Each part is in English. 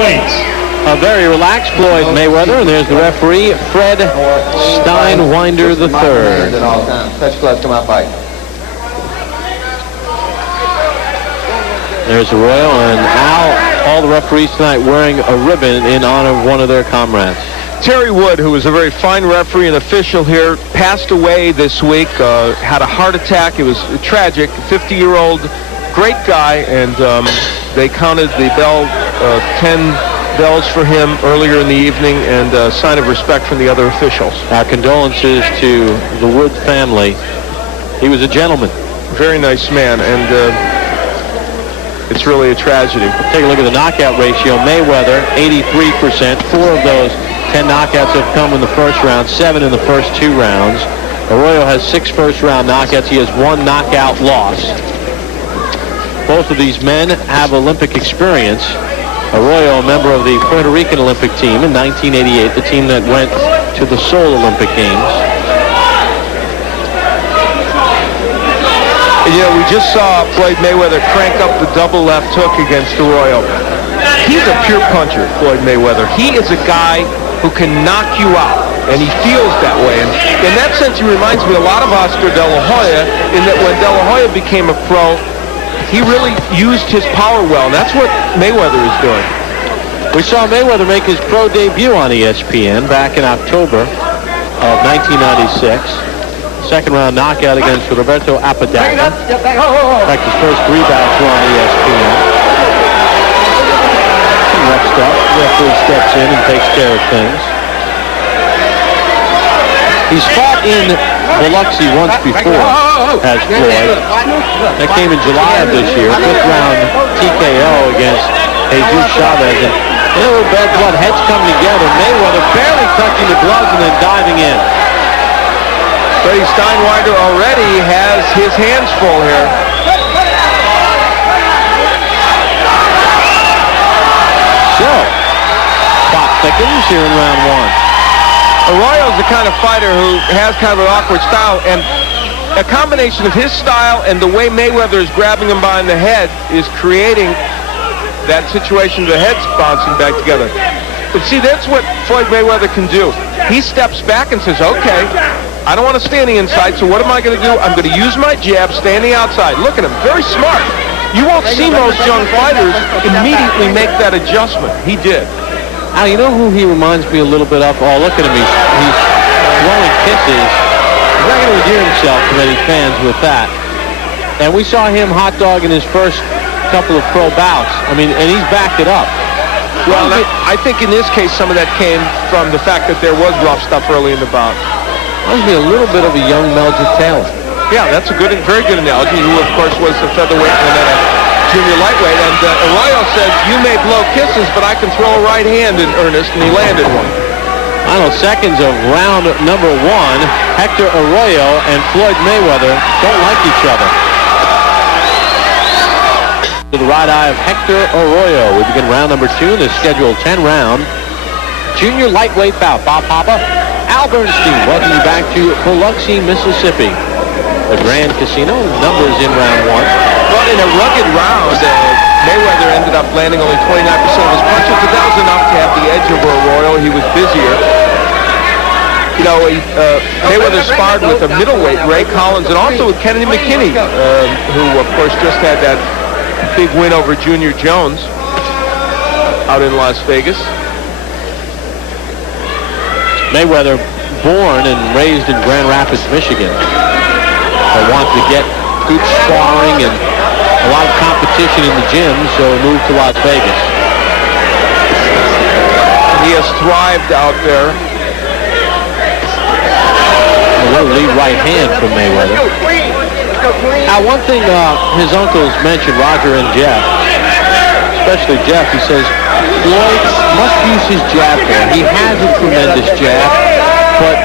A very relaxed Floyd Mayweather, and there's the referee, Fred Steinwinder III. There's Arroyo and Al, all the referees tonight wearing a ribbon in honor of one of their comrades. Terry Wood, who was a very fine referee and official here, passed away this week, had a heart attack. It was tragic. 50-year-old, great guy, and they counted the bell, 10 bells for him earlier in the evening, and a sign of respect from the other officials. Our condolences to the Wood family. He was a gentleman. Very nice man, and it's really a tragedy. Take a look at the knockout ratio. Mayweather, 83%. 4 of those 10 knockouts have come in the first round, 7 in the first 2 rounds. Arroyo has 6 first-round knockouts. He has 1 knockout loss. Both of these men have Olympic experience. Arroyo, a member of the Puerto Rican Olympic team in 1988, the team that went to the Seoul Olympic Games. And, you know, we just saw Floyd Mayweather crank up the double left hook against Arroyo. He's a pure puncher, Floyd Mayweather. He is a guy who can knock you out, and he feels that way. And in that sense, he reminds me a lot of Oscar De La Hoya, in that when De La Hoya became a pro, he really used his power well, and that's what Mayweather is doing. We saw Mayweather make his pro debut on ESPN back in October of 1996. Second-round knockout against Roberto Apodaca. In fact, his first 3 bouts were on ESPN. Next up, referee steps in and takes care of things. He's fought in Biloxi once before as Floyd. That came in July of this year. 5th-round TKO against Jesus Chavez. And a little bad blood, heads come together. Mayweather barely touching the gloves and then diving in. Freddie Steinwinder already has his hands full here. So, clock thickens here in round 1. Arroyo's the kind of fighter who has kind of an awkward style, and a combination of his style and the way Mayweather is grabbing him behind the head is creating that situation, the head's bouncing back together. But see, that's what Floyd Mayweather can do. He steps back and says, okay, I don't want to stay on the inside, so what am I going to do? I'm going to use my jab, stay on the outside. Look at him, very smart. You won't see most young fighters immediately make that adjustment. He did. Now, you know who he reminds me a little bit of? Oh, look at him. He's blowing kisses. He's not going to endear himself to many fans with that. And we saw him hot dog in his first couple of pro bouts. I mean, and he's backed it up. Well, I think in this case, some of that came from the fact that there was rough stuff early in the bout. Reminds me a little bit of a young Meldrick Taylor. Yeah, that's a good, very good analogy, who, of course, was the featherweight and then a junior lightweight. And Arroyo says, you may blow kisses, but I can throw a right hand in earnest, and he landed one. Final seconds of round number 1. Hector Arroyo and Floyd Mayweather don't like each other. To the right eye of Hector Arroyo. We begin round number 2 in the scheduled 10-round junior lightweight bout. Bob Papa, Al Bernstein, welcome you back to Biloxi, Mississippi. The Grand Casino, numbers in round 1. But in a rugged round, Mayweather ended up landing only 29% of his punches, but that was enough to have the edge over Arroyo. He was busier. You know, Mayweather sparred with a middleweight, Ray Collins, and also with Kennedy McKinney, who, of course, just had that big win over Junior Jones out in Las Vegas. Mayweather, born and raised in Grand Rapids, Michigan. They wanted to get good sparring and a lot of competition in the gym, so he moved to Las Vegas. He has thrived out there. A little lead right hand from Mayweather. Now, one thing his uncles mentioned, Roger and Jeff, especially Jeff, he says, Floyd must use his jab more. He has a tremendous jab, but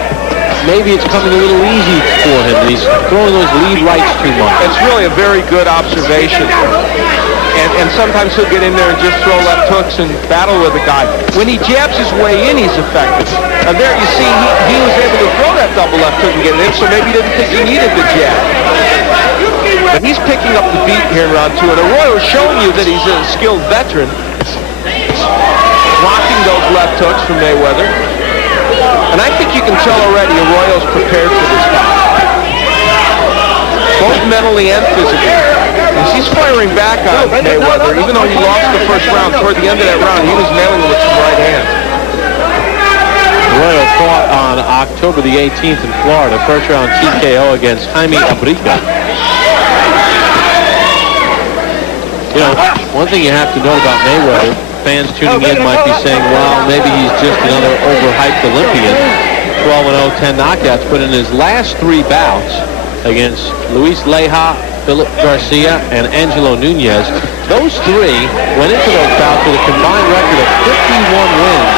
maybe it's coming a little easy for him. He's throwing those lead rights too much. It's really a very good observation. And sometimes he'll get in there and just throw left hooks and battle with a guy. When he jabs his way in, he's effective. And there you see he was able to throw that double left hook and get it in, so maybe he didn't think he needed the jab. But he's picking up the beat here in round 2, and Arroyo is showing you that he's a skilled veteran. blocking those left hooks from Mayweather. And I think you can tell already Arroyo's prepared for this fight, both mentally and physically. As he's firing back on Mayweather, even though he lost the first round, toward the end of that round, he was nailing him with some right hands. Arroyo fought on October the 18th in Florida, first round TKO against Jaime Abrica. You know, one thing you have to know about Mayweather, fans tuning in might be saying, well, maybe he's just another overhyped Olympian. 12-0, 10 knockouts, but in his last 3 bouts against Luis Leija, Philip Garcia, and Angelo Nunez, those 3 went into those bouts with a combined record of 51 wins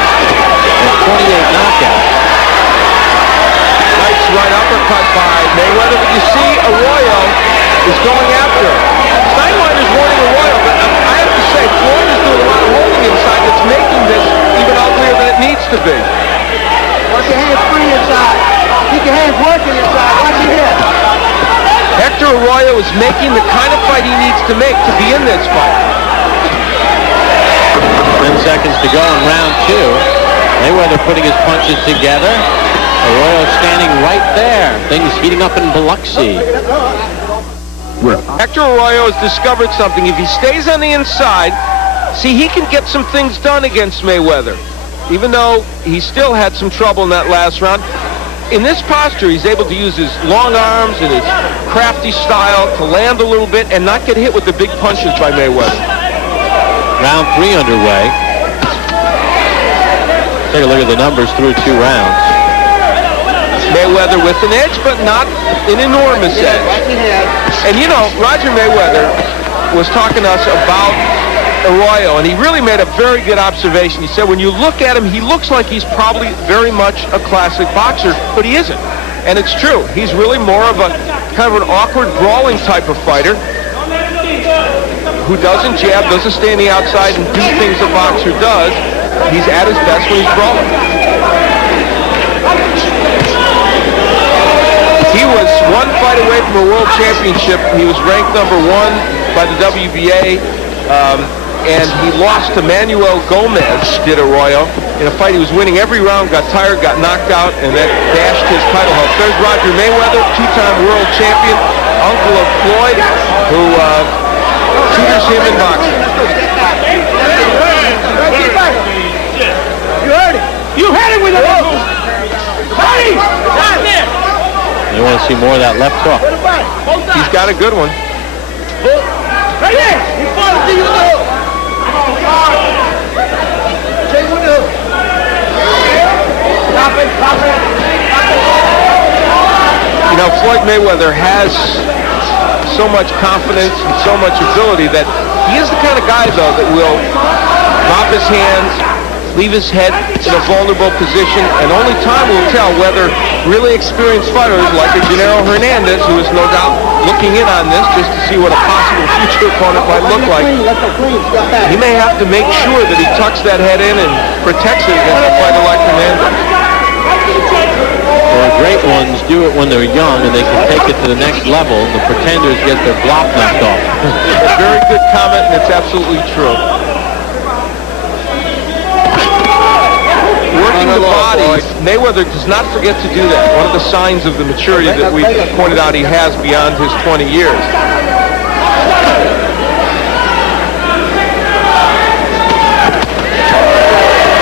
and 28 knockouts. Nice right uppercut by Mayweather, but you see Arroyo is going after him. Steinweiner's warning Arroyo, but I have to say, Floyd is doing a lot of holding inside that's making this even uglier than it needs to be. Watch your hands free inside. Keep your hands working inside. Watch your head. Hector Arroyo is making the kind of fight he needs to make to be in this fight. 10 seconds to go in round 2. Mayweather putting his punches together. Arroyo standing right there. Things heating up in Biloxi. Hector Arroyo has discovered something. If he stays on the inside, see, he can get some things done against Mayweather. Even though he still had some trouble in that last round. In this posture, he's able to use his long arms and his crafty style to land a little bit and not get hit with the big punches by Mayweather. Round 3 underway. Take a look at the numbers through 2 rounds. Mayweather with an edge, but not an enormous edge. And you know, Roger Mayweather was talking to us about Arroyo, and he really made a very good observation. He said when you look at him, he looks like he's probably very much a classic boxer, but he isn't. And it's true. He's really more of a kind of an awkward, brawling type of fighter who doesn't jab, doesn't stay on the outside and do things a boxer does. He's at his best when he's brawling. He was 1 fight away from a world championship. He was ranked #1 by the WBA. And he lost to Manuel Gomez, did Arroyo, in a fight he was winning every round, got tired, got knocked out, and that dashed his title hopes. There's Roger Mayweather, 2-time world champion, uncle of Floyd, who tutors him in boxing. You heard it. You had it with the elbows. Hey! Right there. You want to see more of that left hook. He's got a good one. Right there. He falls to you in the hook. Take with the hook. Stop it. Stop it. You know, Floyd Mayweather has so much confidence and so much ability that he is the kind of guy, though, that will drop his hands, leave his head in a vulnerable position, and only time will tell whether really experienced fighters like a Gennaro Hernandez, who is no doubt looking in on this just to see what a possible future opponent might look like. He may have to make sure that he tucks that head in and protects it against a fighter like Hernandez. The great ones do it when they're young and they can take it to the next level. The pretenders get their block knocked off. A very good comment, and it's absolutely true. Working the body, Mayweather does not forget to do that. One of the signs of the maturity that we pointed out he has beyond his 20 years.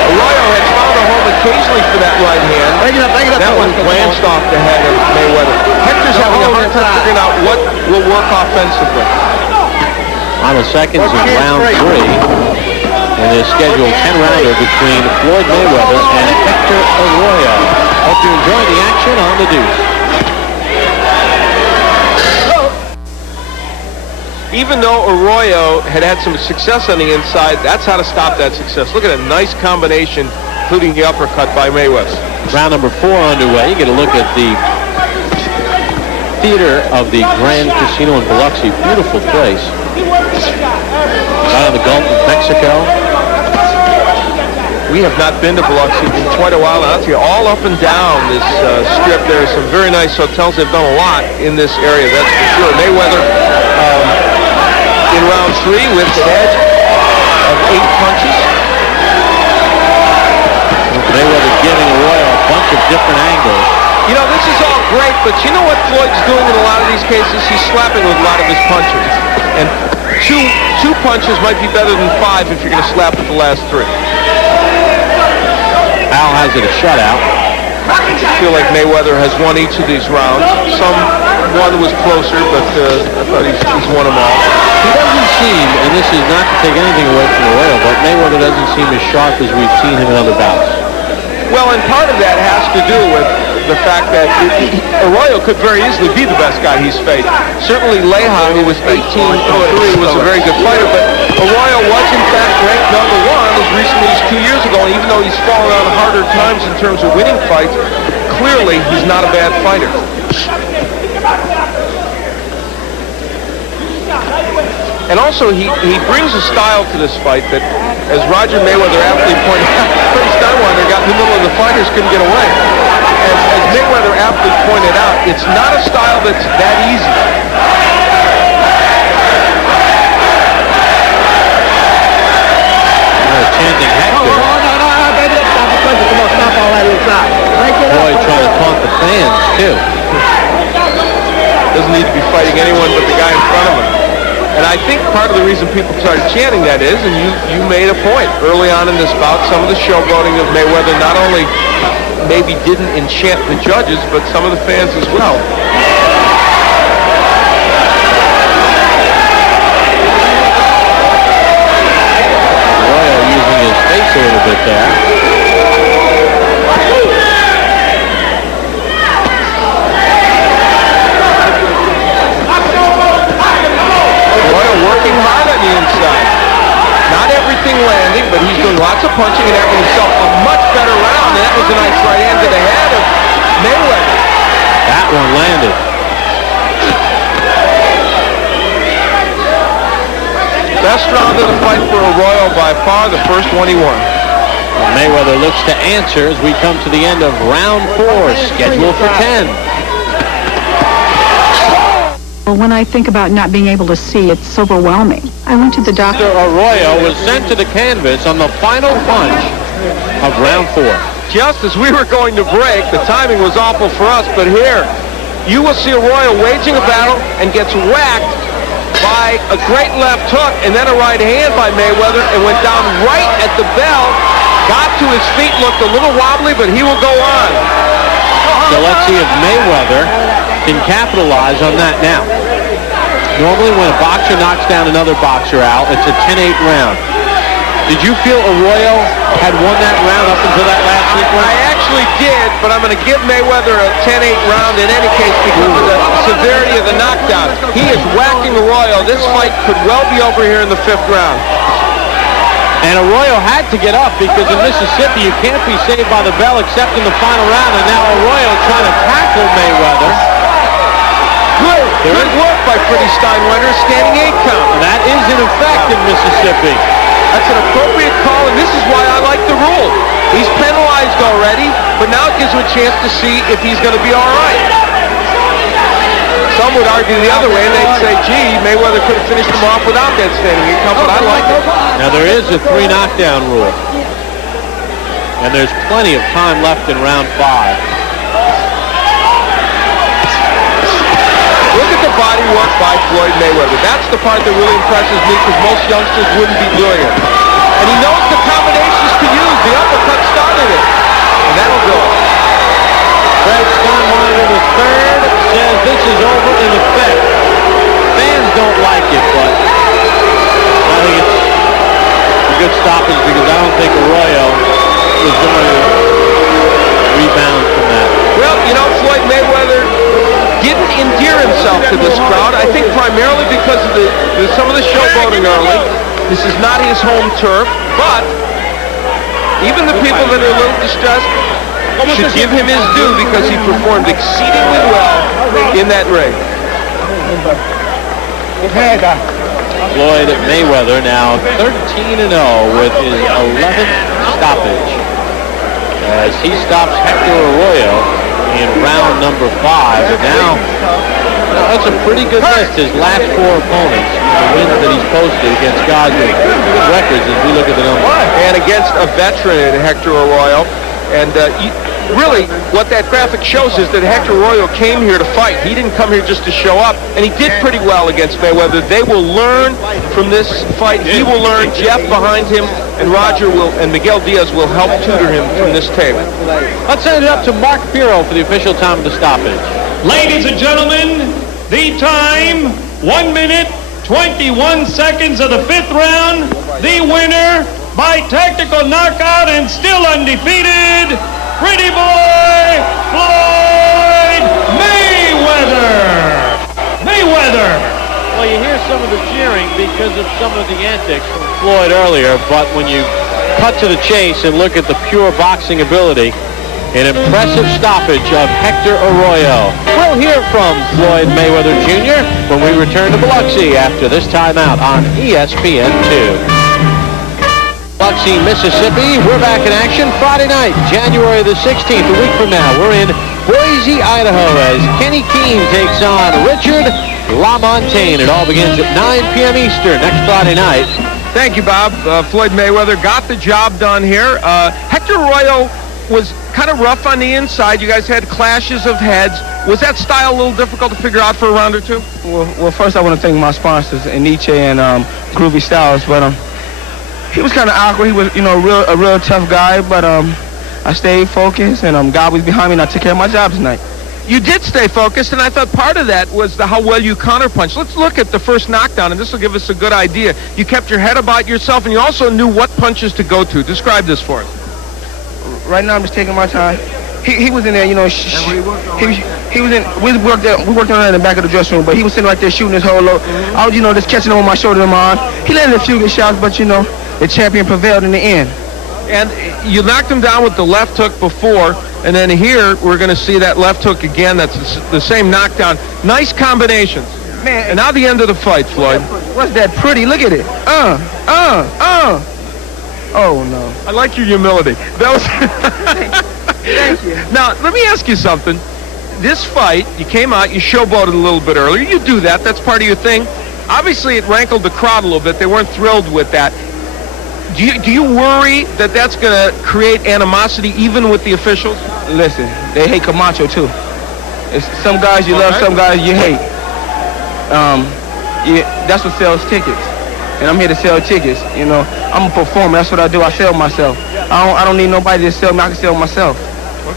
Arroyo had found a home occasionally for that right hand. That one glanced off the head of Mayweather. Hector's having a hard time figuring out what will work offensively. Final seconds of round 3. And a scheduled 10-rounder between Floyd Mayweather and Hector Arroyo. Hope you enjoy the action on the deuce. Even though Arroyo had some success on the inside, that's how to stop that success. Look at a nice combination, including the uppercut by Mayweather. Round number 4 underway. You get a look at the theater of the Grand Casino in Biloxi. Beautiful place. Out of the Gulf of Mexico. We have not been to Biloxi in quite a while. I'll tell you, all up and down this strip, there are some very nice hotels. They've done a lot in this area, that's for sure. Mayweather in round 3 with an edge of 8 punches. Mayweather giving Arroyo a bunch of different angles. You know, this is all great, but you know what Floyd's doing in a lot of these cases? He's slapping with a lot of his punches. And two punches might be better than 5 if you're going to slap with the last 3. Al has it a shutout. I feel like Mayweather has won each of these rounds. One was closer, but I thought he's won them all. He doesn't seem, and this is not to take anything away from Arroyo, but Mayweather doesn't seem as sharp as we've seen him in other bouts. Well, and part of that has to do with the fact that Arroyo could very easily be the best guy he's faced. Certainly Leja, who was 18-3, was a very good fighter, but Arroyo was in fact ranked number 1 as recently as 2 years ago, and even though he's fallen on harder times in terms of winning fights, clearly he's not a bad fighter. And also, he brings a style to this fight that, as Roger Mayweather aptly pointed out, Freddie Steinweiler got in the middle of the fighters, couldn't get away. As Mayweather aptly pointed out, it's not a style that's that easy. Chanting Hector. Floyd trying to taunt the fans, too. Doesn't need to be fighting anyone but the guy in front of him. And I think part of the reason people started chanting that is, and you made a point early on in this bout, some of the showboating of Mayweather not only maybe didn't enchant the judges, but some of the fans as well. Arroyo using his face a little bit there. Working hard on the inside. Not everything landing, but he's doing lots of punching and having himself a much better round. And that was a nice right hand to the head of Mayweather. That one landed. Best round of the fight for Arroyo by far, the first one he won. Mayweather looks to answer as we come to the end of round 4, scheduled for 10. Well, when I think about not being able to see, it's overwhelming. I went to the doctor. Arroyo was sent to the canvas on the final punch of round 4. Just as we were going to break, the timing was awful for us, but here, you will see Arroyo waging a battle and gets whacked by a great left hook and then a right hand by Mayweather and went down right at the bell, got to his feet, looked a little wobbly, but he will go on. So let's see if Mayweather can capitalize on that now. Normally when a boxer knocks down another boxer out, it's a 10-8 round. Did you feel Arroyo had won that round up until that last sequence? I actually did, but I'm going to give Mayweather a 10-8 round in any case because of the severity of the knockdown. He is whacking Arroyo. This fight could well be over here in the 5th round. And Arroyo had to get up because in Mississippi you can't be saved by the bell except in the final round. And now Arroyo trying to tackle Mayweather. Good work by Freddie Steinweiler, standing 8 count. And that is in effect in Mississippi. That's an appropriate call, and this is why I like the rule. He's penalized already, but now it gives him a chance to see if he's going to be all right. Some would argue the other way, and they'd say, gee, Mayweather could have finished him off without that standing 8 count, but I like it. Now there is a 3 knockdown rule. And there's plenty of time left in round 5. Look at the body work by Floyd Mayweather. That's the part that really impresses me because most youngsters wouldn't be doing it. And he knows the combinations to use. The uppercut started it. And that'll do it. Fred Steinweiler III says this is over in effect. Fans don't like it, but I think it's a good stoppage because I don't think Arroyo is going to rebound from that. Well, you know, Floyd Mayweather didn't endear himself to this crowd. I think primarily because of some of the showboating early. This is not his home turf, but even the people that are a little distressed should give him his due because he performed exceedingly well in that ring. Floyd Mayweather now 13-0 with his 11th stoppage as he stops Hector Arroyo in round number 5. And now, that's a pretty good list. His last 4 opponents, the wins that he's posted against guys with good records as we look at the numbers. And against a veteran in Hector Arroyo. And really, what that graphic shows is that Hector Arroyo came here to fight. He didn't come here just to show up, and he did pretty well against Mayweather. They will learn from this fight. He will learn. Jeff behind him, and Roger will, and Miguel Diaz will help tutor him from this tape. Let's send it up to Mark Piro for the official time of the stoppage. Ladies and gentlemen, the time, 1 minute, 21 seconds of the 5th round. The winner by technical knockout and still undefeated, Pretty Boy Floyd Mayweather. Well, you hear some of the cheering because of some of the antics from Floyd earlier, but when you cut to the chase and look at the pure boxing ability, an impressive stoppage of Hector Arroyo. We'll hear from Floyd Mayweather Jr. when we return to Biloxi after this timeout on ESPN2. Biloxi, Mississippi. We're back in action Friday night, January the 16th, a week from now. We're in Boise, Idaho, as Kenny Keene takes on Richard LaMontagne. It all begins at 9 p.m. Eastern next Friday night. Thank you, Bob. Floyd Mayweather got the job done here. Hector Arroyo was kind of rough on the inside. You guys had clashes of heads. Was that style a little difficult to figure out for a round or two? Well, first I want to thank my sponsors, Nietzsche and Groovy Styles, but he was kind of awkward. He was, a real tough guy, but I stayed focused, and God was behind me, and I took care of my job tonight. You did stay focused, and I thought part of that was how well you counterpunched. Let's look at the first knockdown, and this will give us a good idea. You kept your head about yourself, and you also knew what punches to go to. Describe this for us. Right now, I'm just taking my time. He was in there, he was in. We worked on it in the back of the dressing room, but he was sitting right there shooting his whole load. I was, just catching him on my shoulder and my arm. He landed a few good shots, but the champion prevailed in the end. And you knocked him down with the left hook before, and then here we're going to see that left hook again. That's the same knockdown. Nice combinations. Man, and now the end of the fight, Floyd. What's that pretty? Look at it. Oh, no. I like your humility. That was. Thank you. Now, let me ask you something. This fight, you came out, you showboated a little bit earlier. You do that. That's part of your thing. Obviously, it rankled the crowd a little bit. They weren't thrilled with that. Do you worry that that's going to create animosity even with the officials? Listen, they hate Camacho, too. It's some guys you love, some guys you hate. That's what sells tickets. And I'm here to sell tickets. I'm a performer. That's what I do. I sell myself. I don't need nobody to sell me. I can sell myself.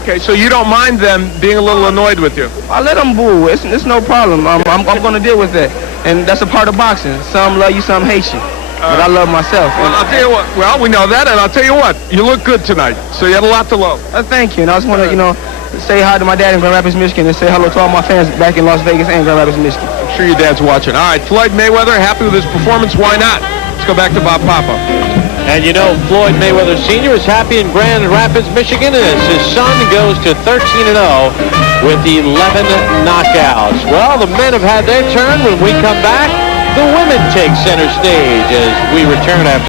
Okay, so you don't mind them being a little annoyed with you? I let them boo. It's no problem. I'm going to deal with that. And that's a part of boxing. Some love you, some hate you. But I love myself. Well, I'll tell you what. Well, we know that, and I'll tell you what. You look good tonight, so you had a lot to love. Thank you. And I just want to, say hi to my dad in Grand Rapids, Michigan, and say hello to all my fans back in Las Vegas and Grand Rapids, Michigan. I'm sure your dad's watching. All right, Floyd Mayweather, happy with his performance. Why not? Let's go back to Bob Papa. And Floyd Mayweather Sr. is happy in Grand Rapids, Michigan, as his son goes to 13-0 with 11 knockouts. Well, the men have had their turn. When we come back, the women take center stage as we return after